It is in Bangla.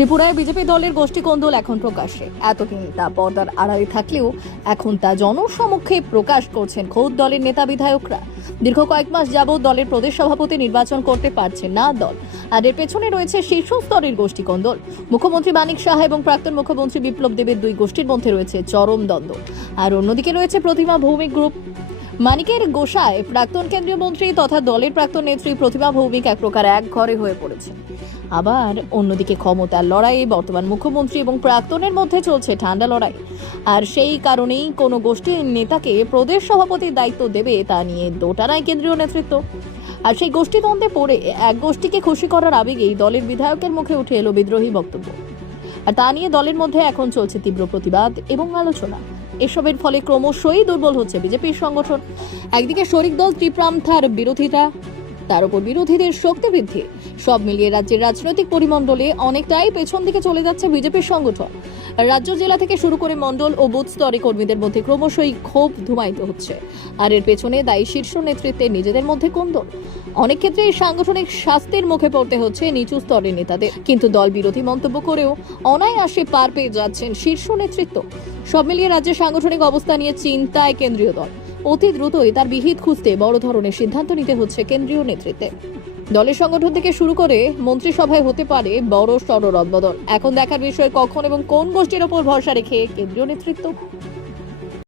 ত্রিপুরায় বিজেপি দলের গোষ্ঠী কোন্দল এখন প্রকাশ্যে। এতদিন তা পর্দার আড়ালে থাকলেও এখন তা জনসমক্ষে প্রকাশ করছেন খোদ দলের নেতা বিধায়করা। দীর্ঘ কয়েক মাস যাবৎ দলের প্রদেশ সভাপতি নির্বাচন করতে পারছে না দল, আর এর পেছনে রয়েছে শীর্ষ স্তরের গোষ্ঠী কোন্দল। মুখ্যমন্ত্রী মানিক সাহা এবং প্রাক্তন মুখ্যমন্ত্রী বিপ্লব দেবের দুই গোষ্ঠীর মধ্যে রয়েছে চরম দ্বন্দ্ব। আর অন্যদিকে রয়েছে প্রতিমা ভৌমিক গ্রুপ। মানিকের গোসায় প্রাক্তন কেন্দ্রীয় মন্ত্রী তথা দলের প্রাক্তন নেত্রী প্রতিমা ভৌমিক এক প্রকার এক ঘরে হয়ে পড়েছে। আবার অন্যদিকে ক্ষমতার লড়াইয়ে বর্তমান মুখ্যমন্ত্রী এবং প্রাক্তনের মধ্যে চলছে ঠান্ডা লড়াই। আর সেই কারণেই কোনো গোষ্ঠীর নেতাকে প্রদেশ সভাপতির দায়িত্ব দেবে তা নিয়ে দোটানায় কেন্দ্রীয় নেতৃত্ব। আর সেই গোষ্ঠী দ্বন্দ্বে পড়ে এক গোষ্ঠীকে খুশি করার আবেগেই দলের বিধায়কের মুখে উঠে এলো বিদ্রোহী বক্তব্য। আর তা নিয়ে দলের মধ্যে এখন চলছে তীব্র প্রতিবাদ এবং আলোচনা। এসবের ফলে ক্রমশই দুর্বল হচ্ছে বিজেপির সংগঠন। একদিকে শরিক দল ত্রিপ্রামথার বিরোধিতা, তার উপর বিরোধীদের শক্তি বৃদ্ধি, সব মিলিয়ে রাজ্যের রাজনৈতিক পরিমণ্ডলে অনেকটাই পেছন দিকে চলে যাচ্ছে বিজেপির সংগঠন। রাজ্য জেলা থেকে শুরু করে মণ্ডল ও বুথ স্তরে কর্মীদের মধ্যে ক্রমশই ক্ষোভ ধুমায়িত হচ্ছে। আর এর পেছনে দায়ী শীর্ষ নেতৃত্বে নিজেদের মধ্যে কোন্দল। অনেক ক্ষেত্রে এই সাংগঠনিক শাস্তির মুখে পড়তে হচ্ছে নিচু স্তরের নেতাদের, কিন্তু দল বিরোধী মন্তব্য করেও অনায়াসে পার পেয়ে যাচ্ছেন শীর্ষ নেতৃত্ব। সব মিলিয়ে রাজ্যের সাংগঠনিক অবস্থা নিয়ে চিন্তায় কেন্দ্রীয় দল। অতি দ্রুতই তার বিহিত খুঁজতে বড় ধরনের সিদ্ধান্ত নিতে হচ্ছে কেন্দ্রীয় নেতৃত্বে। দলের সংগঠন থেকে শুরু করে মন্ত্রিসভায় হতে পারে বড় সড় রদবদল। এখন দেখার বিষয় কখন এবং কোন গোষ্ঠীর ওপর ভরসা রেখে কেন্দ্রীয় নেতৃত্ব